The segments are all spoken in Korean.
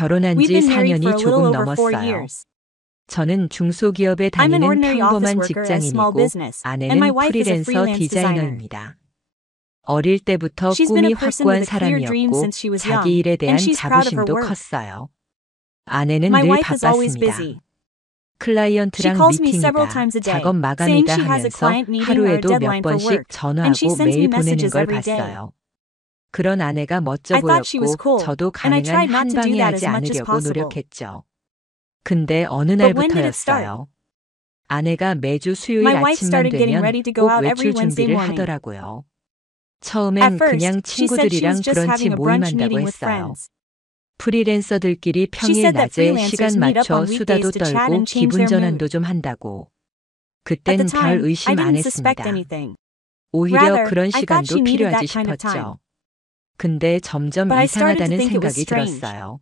결혼한 지 4년이 조금 넘었어요. 저는 중소기업에 다니는 평범한 직장인이고 아내는 프리랜서 디자이너입니다. 어릴 때부터 꿈이 확고한 사람이었고 자기 일에 대한 자부심도 컸어요. 아내는 늘 바빴습니다. 클라이언트랑 미팅이다, 작업 마감이다 하면서 하루에도 몇 번씩 전화하고 메일 보내는 걸 봤어요. 그런 아내가 멋져 보였고 저도 가능한 한 방에 하지 않으려고 노력했죠. 근데 어느 날부터였어요. 아내가 매주 수요일 아침만 되면 꼭 외출 준비를 하더라고요. 처음엔 그냥 친구들이랑 브런치 모임한다고 했어요. 프리랜서들끼리 평일 낮에 시간 맞춰 수다도 떨고 기분 전환도 좀 한다고. 그땐 별 의심 안 했습니다. 오히려 그런 시간도 필요하지 싶었죠. 근데 점점 이상하다는 생각이 들었어요.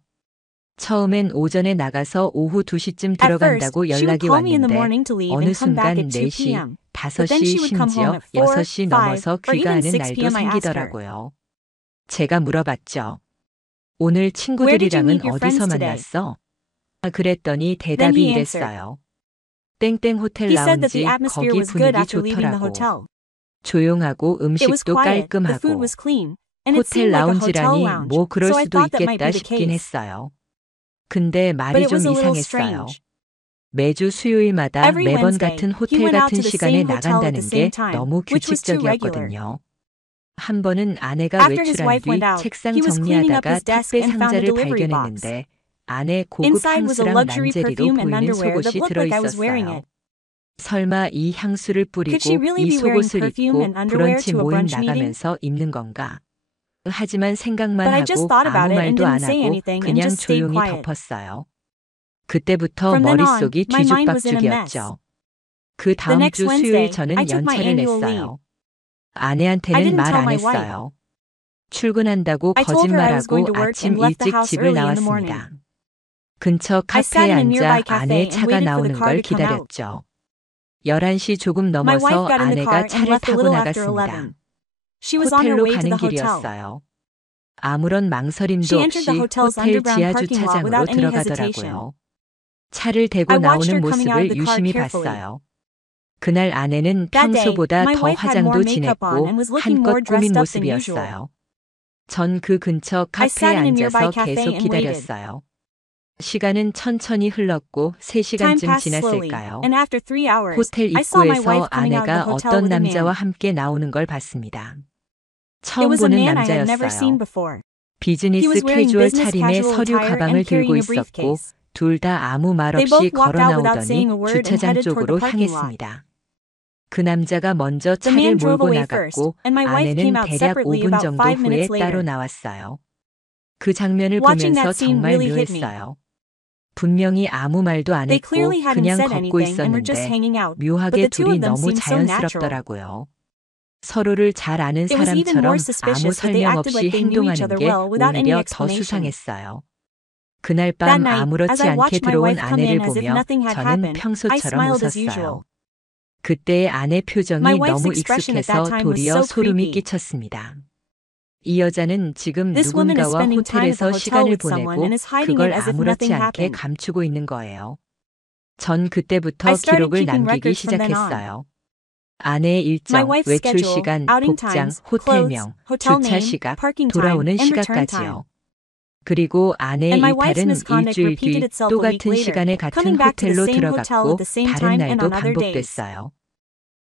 처음엔 오전에 나가서 오후 2시쯤 들어간다고 연락이 왔는데 어느 순간 4시, 5시, 심지어 6시 넘어서 귀가하는 날도 생기더라고요. 제가 물어봤죠. 오늘 친구들이랑은 어디서 만났어? 그랬더니 대답이 이랬어요. 땡땡 호텔 라운지, 거기 분위기 좋더라고. 조용하고 음식도 깔끔하고. 호텔 라운지라니 뭐 그럴 수도 있겠다 싶긴 했어요. 근데 말이 좀 이상했어요. 매주 수요일마다 매번 같은 호텔 같은 시간에 나간다는 게 너무 규칙적이었거든요. 한 번은 아내가 외출한 뒤 책상 정리하다가 택배 상자를 발견했는데 안에 고급 향수랑 란제리로 보이는 속옷이 들어있었어요. 설마 이 향수를 뿌리고 이 속옷을 입고 브런치 모임 나가면서 입는 건가? 하지만 생각만 하고 아무 말도 안 하고 그냥 조용히 덮었어요. 그때부터 머릿속이 뒤죽박죽이었죠. 그 다음 주 수요일 저는 연차를 냈어요. 아내한테는 말 안 했어요. 출근한다고 거짓말하고 아침 일찍 집을 나왔습니다. 근처 카페에 앉아 아내의 차가 나오는 걸 기다렸죠. 11시 조금 넘어서 아내가 차를 타고 나갔습니다. 호텔로 가는 길이었어요. 아무런 망설임도 없이 호텔 지하주차장으로 들어가더라고요. 차를 대고 나오는 모습을 유심히 봤어요. 그날 아내는 평소보다 더 화장도 진했고 한껏 꾸민 모습이었어요. 전 그 근처 카페에 앉아서 계속 기다렸어요. 시간은 천천히 흘렀고 3시간쯤 지났을까요? 호텔 입구에서 아내가 어떤 남자와 함께 나오는 걸 봤습니다. 처음 보는 남자였어요. 비즈니스 캐주얼 차림의 서류 가방을 들고 있었고 둘 다 아무 말 없이 걸어 나오더니 주차장 쪽으로 향했습니다. 그 남자가 먼저 차를 몰고 나갔고 아내는 대략 5분 정도 후에 따로 나왔어요. 그 장면을 보면서 정말 묘했어요. 분명히 아무 말도 안 했고 그냥 걷고 있었는데 묘하게 둘이 너무 자연스럽더라고요. 서로를 잘 아는 사람처럼 아무 설명 없이 행동하는 게 오히려 더 수상했어요. 그날 밤 아무렇지 않게 들어온 아내를 보며 저는 평소처럼 웃었어요. 그때의 아내 표정이 너무 익숙해서 도리어 소름이 끼쳤습니다. 이 여자는 지금 누군가와 호텔에서 시간을 보내고 그걸 아무렇지 않게 감추고 있는 거예요. 전 그때부터 기록을 남기기 시작했어요. 아내의 일정, 외출 시간, 복장, 호텔명, 주차 시각, 돌아오는 시각까지요. 그리고 아내의 이탈은 일주일 뒤 똑같은 시간에 같은 호텔로 들어갔고 다른 날도 반복됐어요.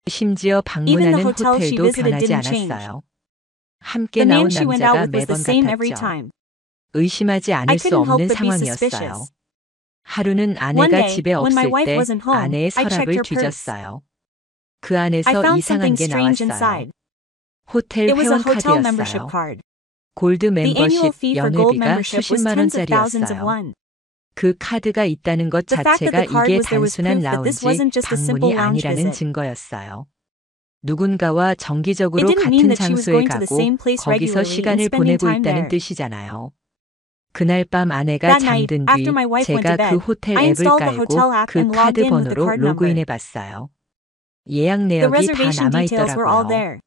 심지어 방문하는 호텔도 변하지 않았어요. 함께 나온 남자가 매번 같았죠. 의심하지 않을 수 없는 상황이었어요. 하루는 아내가 집에 없을 때 아내의 서랍을 뒤졌어요. 그 안에서 이상한 게 나왔어요. 호텔 회원 카드였어요. 골드 멤버십 연회비가 수십만 원짜리였어요. 그 카드가 있다는 것 자체가 이게 단순한 라운지 방문이 아니라는 증거였어요. 누군가와 정기적으로 같은 장소에 가고 거기서 시간을 보내고 있다는 뜻이잖아요. 그날 밤 아내가 잠든 뒤 제가 그 호텔 앱을 깔고 그 카드 번호로 로그인해 봤어요. 예약 내역이 다 남아있더라고요.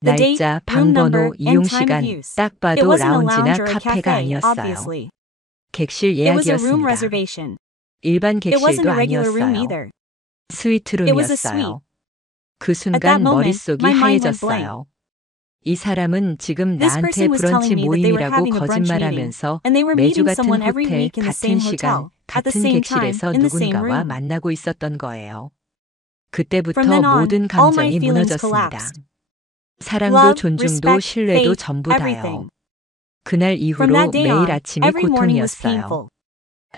날짜, 방 번호, 이용시간, 딱 봐도 라운지나 카페가 아니었어요. 객실 It was a room 예약이었습니다. reservation. 일반 It wasn't 객실도 a regular room 아니었어요. either. It was a suite. 스위트룸이었어요. 그 At that 순간 moment, 머릿속이 my mind went blank. 하얘졌어요. 이 사람은 지금 This 나한테 person was 브런치 telling me that they were 모임이라고 having a brunch meeting, 거짓말하면서 and they were 매주 meeting 같은 someone every 호텔, week in the 같은 same 시간, hotel, at the 같은 same time, 객실에서 in the same 누군가와 room. 만나고 있었던 거예요. From 그때부터 then on, 모든 all my 감정이 feelings 무너졌습니다. collapsed. 사랑도 Love, 존중도 respect, 신뢰도 faith, 전부 다요. everything. 그날 From 이후로 that day 매일 on, 아침이 every morning was 고통이었어요. painful.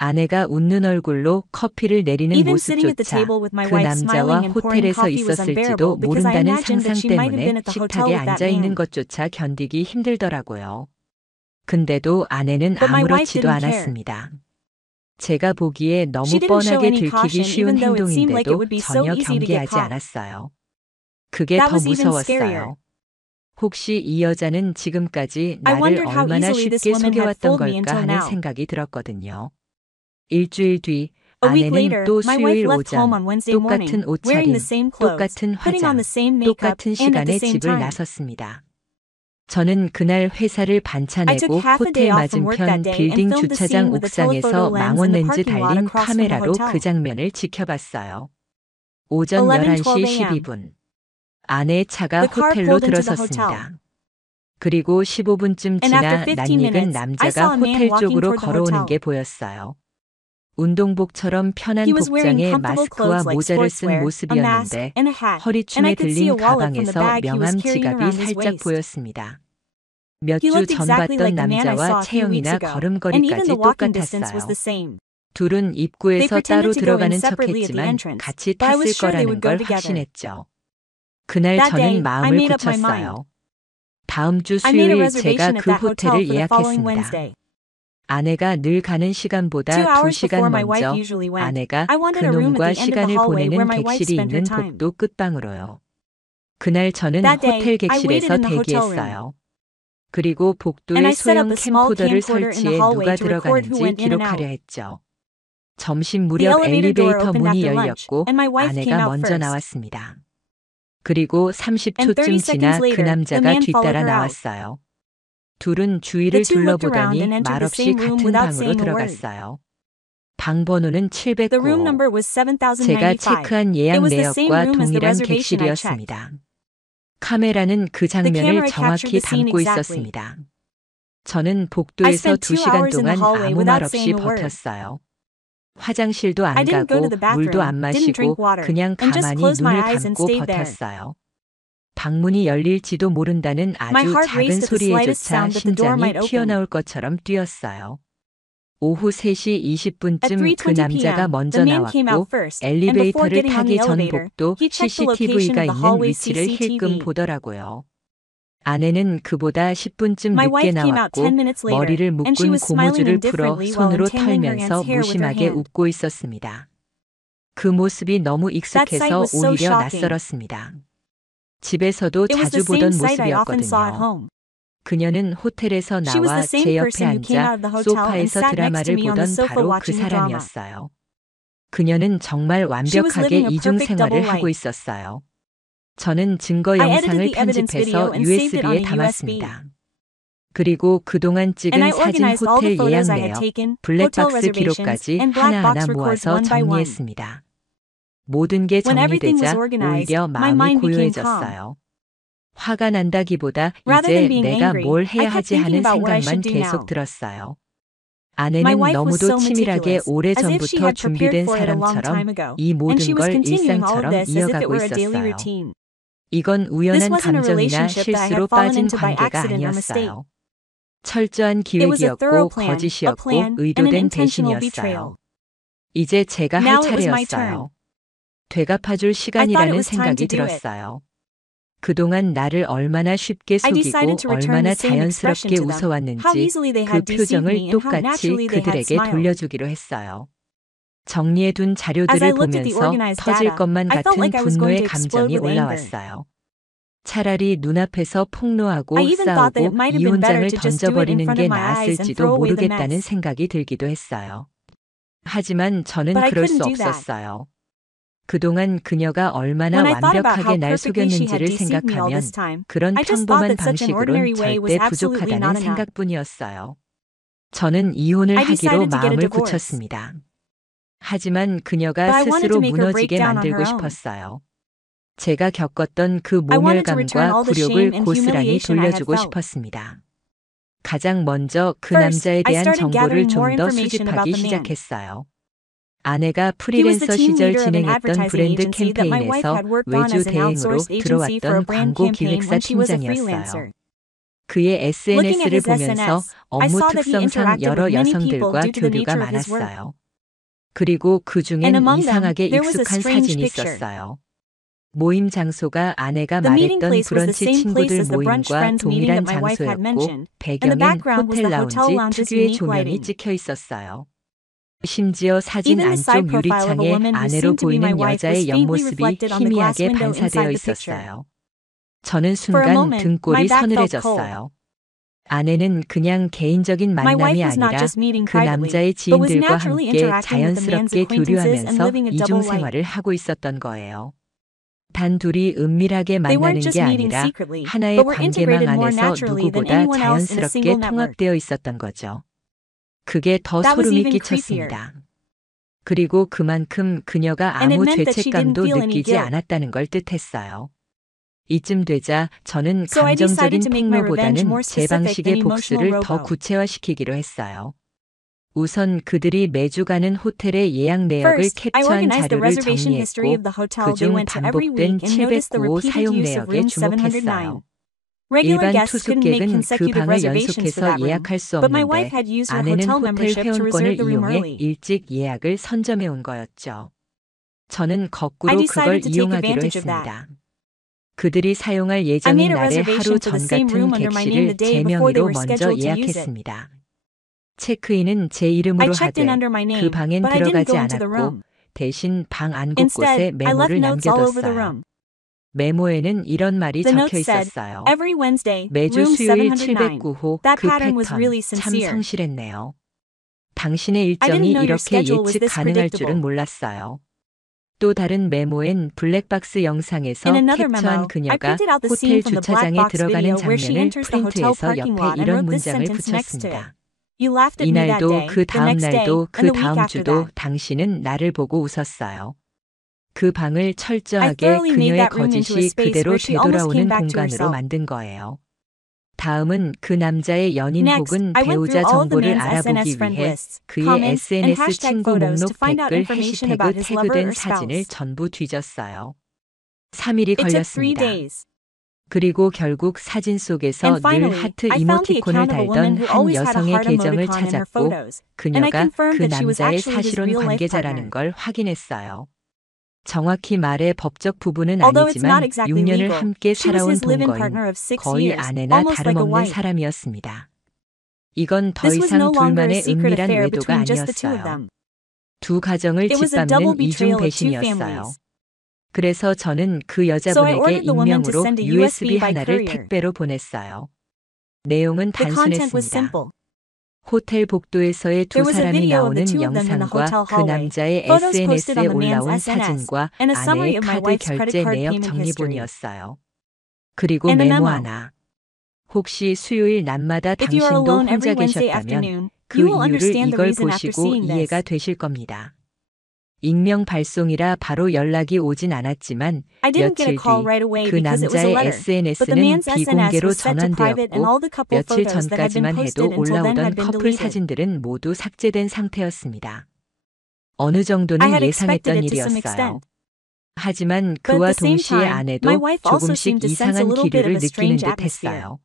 아내가 웃는 얼굴로 커피를 내리는 Even sitting at the 모습조차 table with my 그 wife 남자와 smiling and pouring 호텔에서 coffee was 있었을지도 unbearable because I 모른다는 imagined that 상상 she might have 때문에 been at the hotel 식탁에 with that 앉아 있는 man. 것조차 견디기 힘들더라고요. 근데도 아내는 But my wife 아무렇지도 didn't care. 않았습니다. 제가 보기에 너무 She didn't show 뻔하게 any 들키기 caution 쉬운 even though it seemed like it 행동인데도 would be so 전혀 easy to get 경계하지 caught. 않았어요. 그게 That 더 was even 무서웠어요. scarier. 혹시 이 여자는 지금까지 I 나를 wondered how 얼마나 easily this 쉽게 woman had 속여왔던 fooled me 걸까 until 하는 now. 생각이 들었거든요. 일주일 뒤 A week 아내는 later, 또 my wife 수요일 left home 오전 on Wednesday morning, 똑같은 wearing 옷차림, the same clothes, 똑같은 putting on 화장, the same makeup, 똑같은 and at the 시간에 same 집을 time. 나섰습니다. 저는 그날 회사를 I took 반차내고 half a day 호텔 off from work 맞은편 that day and 빌딩 filmed the 주차장 scene with a 옥상에서 telephoto lens 망원 in the 렌즈 parking lot 달린 across from the 카메라로 그 hotel. 장면을 지켜봤어요. 오전 11:12 11시 a.m. 12분. 아내의 차가 The car 호텔로 pulled into the 들어섰습니다. hotel. 그리고 15분쯤 And after 지나 15 낯익은 minutes, I 남자가 saw a man 호텔 walking 쪽으로 toward the 걸어오는 hotel. 게 보였어요. 운동복처럼 편한 He was wearing 복장에 comfortable 마스크와 clothes like 모자를 쓴 sportswear, a mask, 모습이었는데 and a hat, and 허리춤에 I could see 들린 a wallet from the 가방에서 bag he was 명함 carrying 지갑이 around his 살짝 waist. 보였습니다. 몇 He 주 looked 전 exactly 봤던 like the man I saw 남자와 a few weeks 체형이나 ago, and even 걸음걸이까지 the walking distance was 똑같았어요. the same. 둘은 They 입구에서 따로 pretended to go in 들어가는 separately at the 척했지만 entrance, 같이 but I 탔을 was sure they 거라는 would go 걸 together. 확신했죠. 그날 That 저는 day, I 마음을 made up my mind. 굳혔어요. 다음 주 I made a 수요일 reservation 제가 at 그 that hotel 호텔을 for the following 예약했습니다. Wednesday. 아내가 늘 가는 시간보다 2 hours 2시간 before my wife 먼저 usually went, 아내가 I wanted a room 그놈과 at the end of the 시간을 hallway where 보내는 my wife 객실이 spent her 있는 time. 복도 끝방으로요. 그날 저는 That day, 호텔 I waited 객실에서 in the hotel room. 대기했어요. 그리고 And 복도에 I set 소형 up a small 캠코더를 camcorder in the 설치해 hallway 누가 to record who 들어가는지 went in and 기록하려 out. 했죠. 점심 The 무렵 elevator door 엘리베이터 opened 문이 after lunch, 열렸고 and my wife came 아내가 out 먼저 first. 나왔습니다. 그리고 And 30 30초쯤 지나 seconds 그 later, the 남자가 man followed 뒤따라 her out. 나왔어요. 둘은 The 주위를 two looked around 둘러보더니 and entered the 말없이 same room 같은 without 방으로 saying a word. 들어갔어요. 방 번호는 The room 709. number was 제가 7095. 체크한 It 예약 was the same 내역과 room as the 동일한 reservation I checked. 객실이었습니다. 카메라는 그 The 장면을 camera captured 정확히 the scene 담고 exactly. 있었습니다. 저는 I 복도에서 spent 2 2시간 hours in the 동안 hallway 아무 말 without 없이 saying a word. 버텼어요. 화장실도 I 안 didn't go 가고 to the 물도 안 bathroom, didn't drink 마시고 water, 그냥 and just 가만히 closed my 눈을 eyes and 감고 stayed there. 버텼어요. 방문이 열릴지도 모른다는 My 아주 heart 작은 raced at the slightest 소리에조차 sound that the door 심장이 might open. 튀어나올 것처럼 뛰었어요. 오후 3시 At 20분쯤 그 3:20 남자가 p.m., 먼저 the man came out 나왔고 first, and before 엘리베이터를 getting on 타기 the 전 elevator, 복도 he checked the location CCTV가 of the 있는 hallway 위치를 힐끔 CCTV. 보더라고요. 아내는 그보다 10분쯤 My 늦게 wife came out 나왔고 10 minutes later, 머리를 and she 묶은 was smiling 고무줄을 풀어 indifferently while 손으로 untangling her 털면서 aunt's hair with her 무심하게 hand. 웃고 있었습니다. 그 모습이 너무 That sight 익숙해서 was so 오히려 shocking. 낯설었습니다. 집에서도 It was 자주 the same 보던 sight I often saw at 모습이었거든요. home. 그녀는 호텔에서 She was 나와 the same 제 옆에 person who came out 앉아 of the hotel and 소파에서 sat next to 드라마를 me on the 보던 sofa 바로 그 watching the drama. 사람이었어요. 그녀는 정말 She was 완벽하게 living a 이중 perfect double 생활을 하고 life. 있었어요. 저는 증거 I edited 영상을 the evidence video 편집해서 and saved it on USB에 a USB. 담았습니다. 그리고 그동안 And 찍은 I 사진, organized all the 호텔 예약 photos I had 내역, taken, hotel 블랙박스 reservations, 기록까지 and black 하나하나 box records 모아서 one by one. 정리했습니다. 모든 게 When everything was 정리되자 organized, 오히려 my 마음이 mind became calm. 고요해졌어요. 화가 난다기보다 Rather 이제 than being 내가 angry, 뭘 I 해야 kept 하지 thinking 하는 about what I 생각만 should do 계속 now. 들었어요. My 아내는 wife was 너무도 so 치밀하게 meticulous, 오래 as if she 전부터 had prepared 준비된 for it a long time 사람처럼 ago, 이 and 모든 she was 걸 continuing all of 일상처럼 this as if it 이어가고 were a daily 있었어요. routine. 이건 This 우연한 wasn't a 감정이나 relationship that I 실수로 had fallen 빠진 into by 관계가 accident or mistake. 아니었어요. 철저한 It was a thorough 기획이었고 plan, a 거짓이었고 plan, and an 의도된 intentional 배신이었어요. betrayal. 이제 제가 할 Now it was my turn. 차례였어요. 되갚아줄 I thought it 시간이라는 was time 생각이 to do it. 들었어요. 그동안 나를 얼마나 쉽게 I 속이고 decided to return 얼마나 the same expression 자연스럽게 to them, how 웃어왔는지 easily they 그 had deceived 표정을 me and how 똑같이 naturally they had 그들에게 smiled. 돌려주기로 했어요. 정리해둔 As I 자료들을 looked at the 보면서 organized 터질 data, 것만 I felt 같은 like I was going 분노의 to explode 감정이 with anger. 올라왔어요. 차라리 눈앞에서 폭로하고 I even thought that it 싸우고 might have been better 이혼장을 to just do it in 던져버리는 front 게 of my eyes and 나았을지도 throw away the 모르겠다는 mess. 생각이 들기도 했어요. 하지만 저는 But I 그럴 수 couldn't do that. 없었어요. 그동안 그녀가 얼마나 When I thought about how 완벽하게 날 perfectly she had 속였는지를 deceived me all 생각하면 this time, 그런 I just thought 평범한 that such an ordinary 방식으론 way was 절대 absolutely 부족하다는 not enough. 생각뿐이었어요. 저는 이혼을 I 하기로 decided to get a 마음을 divorce. 굳혔습니다. 하지만 But 그녀가 I wanted 스스로 to make her break 무너지게 down on 만들고 her own. 싶었어요. 제가 겪었던 그 I wanted to return 모멸감과 all the shame 굴욕을 and 고스란히 humiliation I had 돌려주고 felt. 싶었습니다. 가장 먼저 그 First, 남자에 I 대한 started 정보를 gathering more 좀 더 information about 수집하기 the man. 시작했어요. 아내가 He was the 프리랜서 team 시절 leader of an 진행했던 advertising 브랜드 agency that my wife 캠페인에서 had worked on 외주 as an 대행으로 outsourced agency for a 들어왔던 brand 광고 campaign 기획사 when she was a 팀장이었어요. freelancer. 그의 Looking at SNS를 his 보면서 SNS, I 업무 saw that he 특성상 interacted 여러 with many people 여성들과 due to the 교류가 nature of his work. 많았어요. 그리고 그 And 중엔 among them, 이상하게 there was a 익숙한 strange 사진이 picture. 있었어요. 모임 장소가 아내가 The meeting 말했던 place was the 브런치 same place 친구들 as the brunch 모임과 friends meeting 동일한 that my wife had 장소였고 mentioned, and the 배경엔 background was 호텔 the hotel 라운지 lounge's 특유의 unique 조명이 lighting. 찍혀 있었어요. 심지어 사진 Even the side 안쪽 profile of a 유리창에 woman who 아내로 seemed to be my 보이는 wife was 여자의 faintly 옆모습이 reflected on the glass 희미하게 window 반사되어 inside the picture. 있었어요. 저는 For a 순간 moment, my 등골이 back felt cold. 서늘해졌어요. 아내는 그냥 개인적인 My wife 만남이 was not 아니라 just meeting 그 privately, 남자의 but was 지인들과 naturally 함께 interacting with the man's 자연스럽게 acquaintances and 교류하면서 living a double life. 이중생활을 하고 있었던 거예요. 단 둘이 은밀하게 They 만나는 weren't just 게 meeting 아니라 secretly, 하나의 but were integrated 관계망 more 안에서 naturally than 누구보다 anyone else in a 자연스럽게 single network. 통합되어 있었던 거죠. 그게 더 That was 소름이 even 끼쳤습니다. 그리고 그만큼 그녀가 And it 아무 meant that she didn't 죄책감도 feel any 느끼지 guilt. 않았다는 걸 뜻했어요. 이쯤 되자 저는 So I 감정적인 decided to make my revenge 폭로보다는 more 제 specific than 방식의 emotional 복수를 더 robo. 구체화시키기로 했어요. 우선 그들이 매주 가는 호텔의 예약 내역을 First, I 캡처한 organized the 자료를 reservation history 정리했고 of the hotel they 그중 went to every 반복된 week and noticed the 709호 repeated 사용 use of 내역에 room 주목했어요. 709. Regular 일반 guests couldn't make 투숙객은 그 consecutive 방을 reservations for 연속해서 that room, 예약할 수 but my wife 없는데 had used her 아내는 hotel 호텔 membership to 회원권을 reserve the room 이용해 early. 일찍 예약을 선점해 온 거였죠. 저는 I 거꾸로 그걸 decided to take 이용하기로 advantage of that. 했습니다. 그들이 사용할 I 예정인 made a 날의 reservation 하루 for the 전 same room 같은 under my name the 객실을 day 제 before they 명의로 were 먼저 scheduled to use it. 예약했습니다. 체크인은 제 I 이름으로 checked in 하되 under my 그 name, 방엔 but I didn't 들어가지 go into the 않았고 room. 대신 방 안 Instead, 곳곳에 I left 메모를 notes all over the 남겨뒀어요. room. 메모에는 이런 말이 The 적혀 note said, 있었어요. Every Wednesday, 매주 room 수요일 709. 709호 That 그 pattern was 패턴 really 참 sincere. 성실했네요. 당신의 I didn't 일정이 know your 이렇게 schedule was 예측 this 가능할 predictable. 줄은 몰랐어요. 또 다른 메모엔 블랙박스 영상에서 In another 캡처한 memo, I 그녀가 printed out the 호텔 scene from the black 주차장에 box 들어가는 video where she 장면을 enters the hotel 프린트해서 parking 옆에 lot and 이런 wrote this 문장을 sentence next to it. 붙였습니다. You laughed at me that 이날도 day, 그 the 다음 next day, 날도 and 그 the week 다음 after 주도 that. 당신은 나를 보고 웃었어요. 그 방을 I 철저하게 thoroughly made 그녀의 that room into a 거짓이 space 그대로 where she almost 되돌아오는 came back to 공간으로 herself. 만든 거예요. 다음은 그 남자의 연인 Next, 혹은 I went 배우자 through all of the 정보를 man's SNS 알아보기 friend 위해 lists, 그의 comments, and SNS hashtag 친구 photos to 목록 find out 댓글 information 해시태그 about his lover 태그된 or 사진을 spouse. 전부 뒤졌어요. 3일이 It took 3 걸렸습니다. days. 그리고 결국 사진 속에서 And 늘 finally, 하트 I found the 이모티콘을 account of a woman 달던 who 한 always had a 여성의 heart 계정을 emoticon in her 찾았고 photos, and I 그녀가 confirmed 그 that she was 남자의 actually his 사실혼 real-life 관계자라는 partner. 걸 확인했어요. 정확히 말해 법적 부분은 Although it's not 아니지만 exactly 6년을 legal, 함께 she was 살아온 his live-in 동거인, partner of 6 거의 years, 아내나 almost like a 다름없는 wife. 사람이었습니다. 이건 더 This was no 이상 longer a 둘만의 secret 은밀한 affair 외도가 between just the two of 아니었어요. them. 두 가정을 It was a double 짓밟는 이중 betrayal of two 배신이었어요. families. 그래서 저는 그 So I 여자분에게 ordered the woman to 익명으로 send a USB USB by 하나를 courier. 택배로 보냈어요. 내용은 The content was 단순했습니다. simple. 호텔 복도에서의 두 There was a 사람이 video of the 나오는 two of them in the 영상과 hotel 그 hallway, 남자의 photos posted SNS에 on the man's 올라온 SNS, 사진과 and a summary 아내의 of my 카드 wife's credit 결제 card 내역 payment history. 정리본이었어요. 그리고 And a 메모 memo. 하나. 혹시 수요일 낮마다 If you are 당신도 alone 혼자 every Wednesday 계셨다면 afternoon, 그 you will 이유를 understand the 이걸 reason after 보시고 seeing this. 이해가 되실 겁니다. 익명 발송이라 바로 연락이 오진 않았지만 I didn't get a 며칠 call 뒤 right away 그 because it was a 남자의 letter, but the SNS는 man's SNS 비공개로 was set to private and 전환되었고 all the couple 며칠 photos that had been 전까지만 posted 해도 until then 올라오던 had been 커플 deleted. 사진들은 모두 삭제된 상태였습니다. 어느 I 정도는 had expected 예상했던 it to some 일이었어요. extent. 하지만 But at 그와 the same 동시에 time, 아내도 my wife also 조금씩 seemed to sense a 이상한 little bit of 기류를 a 느끼는 strange 듯 atmosphere. 했어요.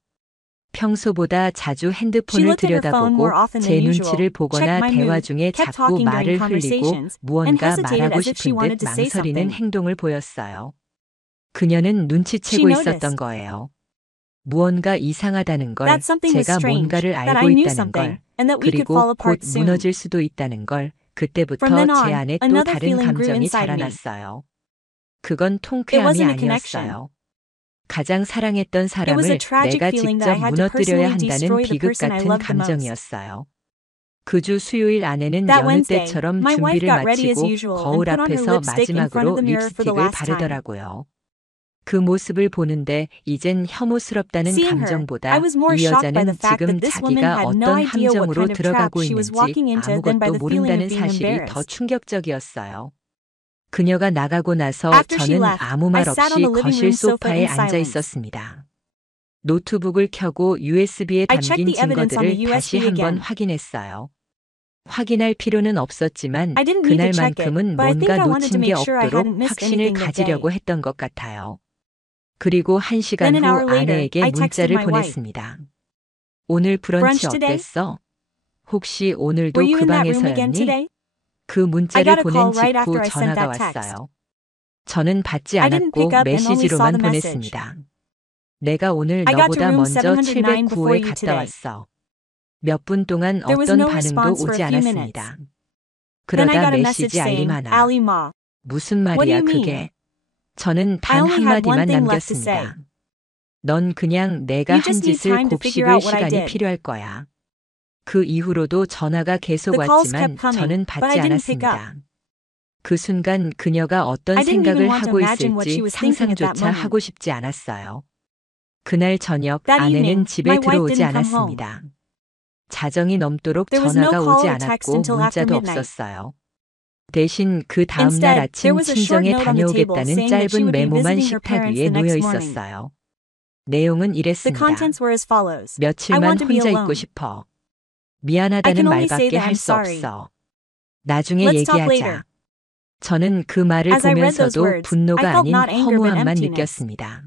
평소보다 자주 She 핸드폰을 looked at her phone 들여다보고 more often 제 than usual, 눈치를 보거나 checked my 대화 mood, 중에 kept 자꾸 talking during 말을 흘리고 conversations, and 무언가 hesitated 말하고 as if she 싶은 wanted 듯 to say 망설이는 something. 행동을 보였어요. 그녀는 눈치채고 She 있었던 noticed. 거예요. 무언가 이상하다는 걸, That something was 제가 strange, 뭔가를 that 알고 I knew 있다는 something, 걸, and that we could 그리고 fall 곧 apart soon. 무너질 수도 있다는 걸, 그때부터 From then 제 on, 안에 또 another 다른 feeling grew 감정이 inside me. 자라났어요. 그건 It 통쾌함이 wasn't a connection. 아니었어요. 가장 사랑했던 It was a 사람을 tragic 내가 feeling that I 직접 had to 무너뜨려야 personally 한다는 destroy the 비극 person I 같은 loved the most. 감정이었어요. 그 주 수요일 아내는 That 여느 Wednesday, 때처럼 my wife 준비를 got ready as 마치고 usual and 거울 put on her 앞에서 lipstick in front of 마지막으로 the mirror for the 립스틱을 last time. 바르더라고요. 그 모습을 보는데 이젠 혐오스럽다는 Seeing her, 감정보다 I was more 이 shocked by the 여자는 fact 지금 that this woman 자기가 had no 어떤 idea what 함정으로 kind of trap 들어가고 she was 있는지 walking into than by 아무것도 the feeling 모른다는 of being 사실이 더 embarrassed. 충격적이었어요. 그녀가 나가고 나서 After she 저는 left, 아무 I 말 sat on 없이 the living 거실 room sofa 소파에 in 앉아 silence. 있었습니다. 노트북을 켜고 USB에 I checked 담긴 the evidence on the 증거들을 다시 USB 한번 again. 확인했어요. 확인할 필요는 없었지만 I didn't need to check it, 그날만큼은 but I think 뭔가 I wanted to 놓친 게 make sure I 없도록 hadn't missed 확신을 anything that day. 가지려고 했던 것 같아요. 그리고 1시간 Then an 후 hour later, 아내에게 I texted 문자를 my wife. 보냈습니다. 오늘 브런치 Brunch today? 어땠어? 혹시 오늘도 Were you 그 in that room 방에서였니? again today? 그 I 문자를 got a 보낸 call right 직후 after I sent 전화가 that text. 왔어요. 저는 받지 I didn't pick 않았고 up and only saw 메시지로만 the message. 보냈습니다. 내가 오늘 I got to 너보다 room 먼저 709 before 709호에 you 갔다 today. 왔어. 몇 분 동안 There was 어떤 no 반응도 response for 오지 a few minutes. 않았습니다. Then I 그러다 got a message 메시지 알림 saying, 하나. Ali Ma. 무슨 What do 말이야 you mean? 그게? 저는 I 단 only had one 한마디만 thing left to say. 남겼습니다. 넌 그냥 내가 You 한 just need 짓을 time to figure 곱씹을 out what I 시간이 did. 필요할 거야. 그 이후로도 전화가 계속 The calls 왔지만 kept coming, 저는 but I 받지 didn't pick up. 않았습니다. 그 순간 그녀가 어떤 I didn't even 생각을 want to 하고 imagine what she 있을지 was thinking at that 상상조차 moment. 하고 싶지 않았어요. 그날 저녁 That 아내는 evening, 집에 my wife 들어오지 didn't come home. 않았습니다. 자정이 넘도록 There was no 전화가 call 오지 or text 않았고 until after 문자도 midnight. 없었어요. 대신 그 다음 날 Instead, 아침 there was a short 친정에 note on the table 다녀오겠다는 saying that she 짧은 would be 메모만 visiting her 식탁 parents 위에 the 놓여 next morning. 있었어요. 내용은 The 이랬습니다. contents were as follows. I 며칠만 want to be 혼자 alone. 있고 싶어. I 미안하다는 can only say 말밖에 that 할 I'm 수 sorry. 없어. 나중에 Let's talk later. 얘기하자. 저는 그 말을 As I read those 보면서도 words, I 분노가 felt 아닌 not anger but 허무함만 emptiness. 느꼈습니다.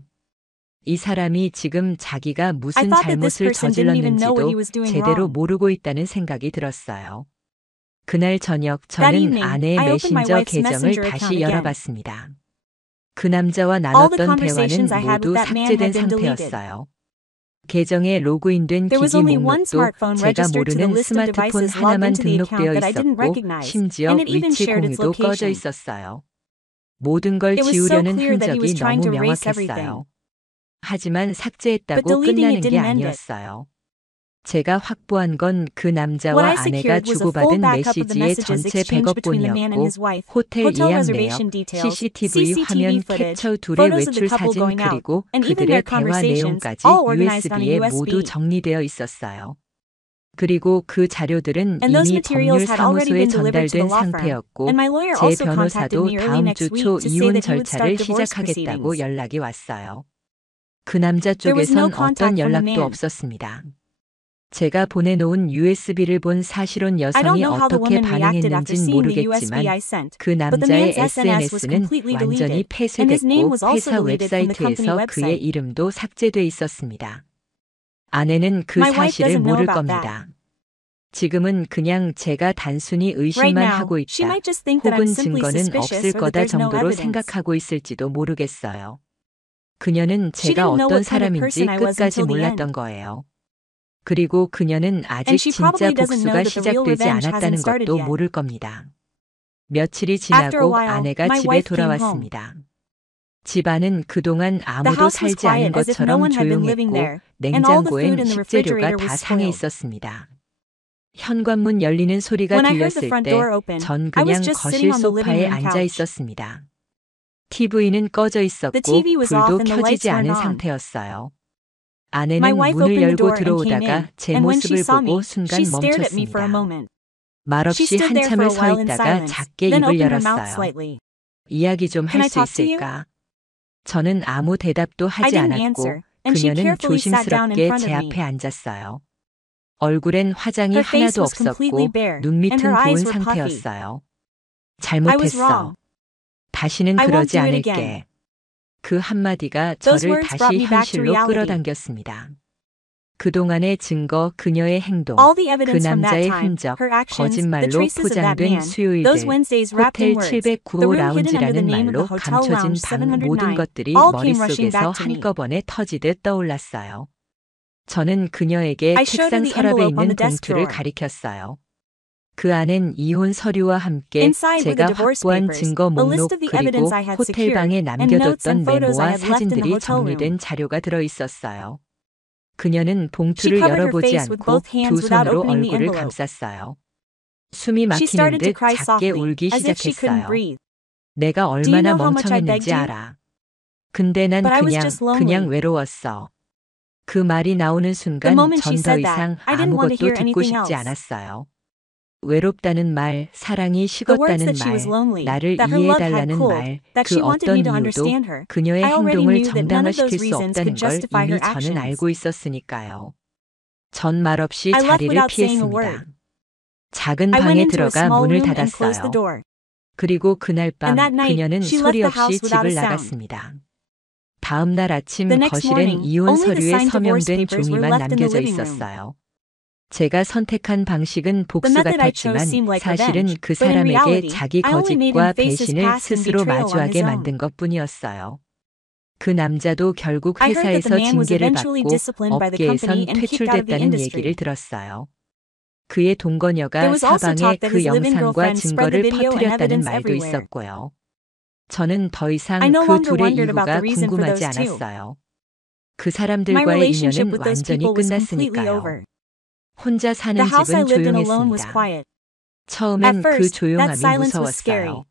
이 사람이 지금 자기가 I 무슨 thought that this 잘못을 person didn't even know what he 저질렀는지도 was doing 제대로 wrong. 모르고 있다는 생각이 들었어요. 그날 저녁 That 저는 evening, 아내의 I opened my 메신저 wife's 계정을 messenger account 다시 again. 열어봤습니다. 그 남자와 All the 나눴던 conversations I 대화는 had 모두 with that man 삭제된 had been deleted. 상태였어요. 계정에 로그인된 There was 기기 only one 목록도 smartphone 제가 registered to the 모르는 list of 스마트폰 devices logged 하나만 into the account 등록되어 that I didn't 있었고 recognize, 심지어 and it even 위치 shared its 공유도 꺼져 location. 있었어요. 모든 걸 It was so 지우려는 clear that he was 흔적이 trying 너무 to erase everything. 명확했어요. 하지만 But 삭제했다고 deleting 끝나는 it 게 didn't end it. 아니었어요. 제가 확보한 건 그 What 남자와 I 아내가 secured was a full 주고받은 backup of the 메시지의 messages 전체 exchanged between the man and 백업본이었고 his wife, 호텔 hotel 예약 reservation 내역, details, CCTV 화면 CCTV footage, 캡처 둘의 photos of the 외출 couple 사진 going out, 그리고 and even 그들의 their 대화 conversations, 내용까지 all organized on a USB에 모두 USB. 정리되어 있었어요. 그리고 그 자료들은 And those 이미 materials had already 법률사무소에 been delivered to the 전달된 law firm, 상태였고 and my lawyer 제 also contacted 변호사도 me early 다음 next 주 week 초 to say 이혼 that he would 절차를 start divorce 시작하겠다고 proceedings. 연락이 왔어요. 그 남자 There was no 쪽에선 어떤 contact from the 연락도 man. 없었습니다. 제가 보내놓은 USB를 본 사실혼 I don't 여성이 know how the 어떻게 woman reacted 반응했는진 after seeing the USB 모르겠지만 I sent, 그 but the 남자의 man's SNS was SNS는 completely 완전히 deleted, and his name 폐쇄됐고 was also 회사 deleted from the company 웹사이트에서 그의 website. 이름도 삭제돼 있었습니다. 아내는 그 My wife 사실을 doesn't know 모를 about 겁니다. 지금은 그냥 제가 단순히 Right 의심만 now, 하고 she 있다. might just think that I'm 혹은 simply 증거는 suspicious 없을 or that 거다 there's no 정도로 evidence. 생각하고 있을지도 모르겠어요. 그녀는 She 제가 didn't know 어떤 what kind of 사람인지 person I was 끝까지 until the 몰랐던 end. 거예요. 그리고 그녀는 아직 And she 진짜 probably doesn't know 복수가 that the real 시작되지 revenge 않았다는 hasn't started 것도 yet. 모를 겁니다. 며칠이 After a 지나고 while, 아내가 my 집에 wife came home. 돌아왔습니다. 집안은 그동안 The 아무도 house was 살지 않은 quiet as if no 것처럼 one had been living 조용했고 there, and all the food 냉장고엔 in the 식재료가 refrigerator 다 was 상해 spoiled. 있었습니다. 현관문 열리는 소리가 When I heard the 들렸을 front 때 door open, 전 I was 그냥 just 거실 sitting on the living 소파에 room 앉아 couch. 있었습니다. TV는 꺼져 The 있었고 TV was off 불도 and the lights 켜지지 weren't 않은 on. 상태였어요. My 아내는 wife 문을 opened the 열고 door and came 들어오다가 in, 제 and when she 모습을 saw 보고 me, 순간 she stared at me for a 멈췄습니다. moment. She 말없이 stood there for 한참을 a 서 while in 있다가 silence, 작게 then 입을 opened her mouth 열었어요. slightly. 이야기 좀 Can 할 I 수 talk to you? 있을까? 저는 아무 대답도 I 하지 didn't 않았고 answer, and she 그녀는 carefully sat down in 조심스럽게 front 제 of me. 앞에 앉았어요. 얼굴엔 화장이 Her face 하나도 was completely 없었고 bare, 눈 and 밑은 her 부은 eyes were puffy. 상태였어요. I was 잘못했어. wrong. 다시는 I won't 그러지 do it 않을게. again. 그 한마디가 Those 저를 words brought 다시 me back to 현실로 reality. 끌어당겼습니다. 그동안의 증거, 그녀의 행동, All the 그 evidence from that 남자의 time, 흔적, her actions, the 거짓말로 traces of that 포장된 man, those 수요일들, Wednesdays wrapped in 호텔 words, 709호 the room hidden under the 라운지라는 name of the 말로 Hotel 감춰진 Lounge 방 모든 709, 것들이 all came rushing 머릿속에서 back to me. 한꺼번에 터지듯 떠올랐어요. 저는 그녀에게 I showed her 책상 the 서랍에 envelope on 있는 the desk 봉투를 drawer. 가리켰어요. 그 안엔 이혼 서류와 함께 Inside were the 제가 divorce 확보한 papers, 증거 a list 목록 of the 그리고 evidence I had 호텔 방에 secured, and notes 남겨뒀던 and photos I 메모와 had left in the 사진들이 hotel room. 정리된 자료가 들어있었어요. 그녀는 She 봉투를 covered her 열어보지 face with 않고 both hands 두 without 손으로 opening the 얼굴을 envelope. 감쌌어요. 숨이 She started to 막히는 듯 cry 작게 softly, 울기 as if she couldn't 시작했어요. breathe. 내가 Do you 얼마나 know how much I begged 멍청했는지 you? 알아. 근데 난 But I was 그냥 just lonely. 외로웠어. 그 말이 나오는 순간 moment 전 she 더 said 이상 that, I didn't want to 아무것도 hear 듣고 anything 싶지 else. 않았어요. 외롭다는 말, 사랑이 The words 식었다는 that she was 말, lonely, 나를 that her love had 이해해달라는 cooled, 말, that 그 she wanted me 어떤 to 이유도 understand her. 그녀의 I already 행동을 knew that none of those 정당화시킬 수 reasons 없다는 could 걸 justify 이미 her 저는 actions. 알고 있었으니까요. 전 말없이 I left 자리를 without saying a 피했습니다. word. 작은 I went 방에 into a 들어가 small 문을 room and closed the 닫았어요. door. 그리고 그날 밤 And that night, 그녀는 she 소리 left the 없이 house without a 집을 sound. 나갔습니다. 다음 날 아침 The next 거실엔 morning, 이혼 only the 서류에 signed divorce 서명된 papers were 종이만 left in the 남겨져 living room. 있었어요. 제가 선택한 방식은 복수 The method I chose 같았지만 seemed like 사실은 revenge, 그 but in 사람에게 reality, 자기 I only made 거짓과 him face his 배신을 past and 스스로 betrayal on 마주하게 his own. 만든 것뿐이었어요. 그 남자도 결국 I heard that the 회사에서 man was 징계를 eventually 받고 disciplined by the company 업계에선 and kicked out of the 퇴출됐다는 얘기를 industry. 들었어요. 그의 There 동거녀가 was also 사방에 talk that 그 his live-in 영상과 girlfriend spread the 증거를 video and 퍼뜨렸다는 evidence 말도 everywhere. 있었고요. 저는 더 이상 I no 그 longer 둘의 wondered about 이후가 the reason for 궁금하지 those two. 않았어요. 그 My 사람들과의 relationship 인연은 with those 완전히 people was completely 끝났으니까요. over. 혼자 사는 The house I 집은 lived in alone was 조용했습니다. quiet. 처음엔 At 그 first, that 조용함이 silence was scary. 무서웠어요.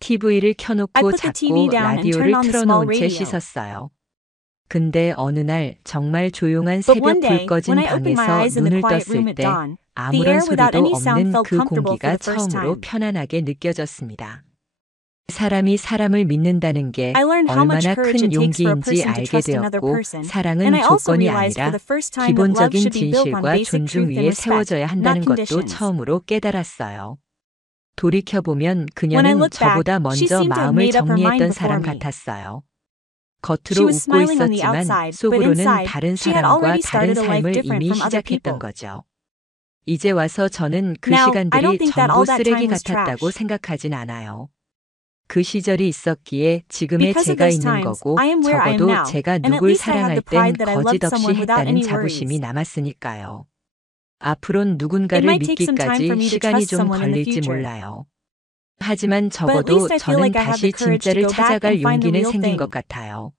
TV를 I 켜놓고 put the TV 잡고 down and 라디오를 turned on the small 틀어놓은 채 radio. 씻었어요. 근데 어느 날 정말 조용한 But 새벽 one 불 day, 꺼진 when I opened my 방에서 eyes in the 눈을 quiet room 떴을 at 때 dawn, the 아무런 air without 소리도 any sound 없는 felt 그 comfortable for 공기가 the first 처음으로 time. 편안하게 느껴졌습니다. 사람이 사람을 믿는다는 게 I learned how much 얼마나 courage 큰 it takes for a 용기인지 person to 알게 trust another 되었고 person, and 사랑은 I also 조건이 realized for 아니라 the first time that love 기본적인 should be built on 진실과 basic 존중 truth and 위에 respect, 세워져야 not 한다는 것도 conditions. 처음으로 깨달았어요. 돌이켜보면 When I 그녀는 look back, 저보다 she 먼저 seemed to have 마음을 made up her mind 정리했던 before 사람 me. 같았어요. She 겉으로 was 웃고 smiling on the 있었지만 outside, but 속으로는 inside, 다른 she had 사람과 already 다른 started a life 삶을 different 이미 from other 시작했던 people. 거죠. 이제 와서 저는 그 Now, I don't 시간들이 think that 전부 all that 쓰레기 time was 같았다고 trash. 생각하진 않아요. 그 시절이 있었기에 지금의 Because of 제가 those 있는 times, 거고 I am where I am 적어도 now, 제가 and at 누굴 least I have 사랑할 the pride 땐 that I 거짓 loved 없이 someone without 했다는 any 자부심이 worries. 남았으니까요. 앞으론 It 누군가를 might take some time for 믿기까지 me to 시간이 trust 좀 someone in the 걸릴지 future. 몰라요. 하지만 But at 적어도 least I feel 저는 like I have the 다시 courage to 진짜를 go back 찾아갈 and find the 용기는 real 생긴 thing. 것 같아요.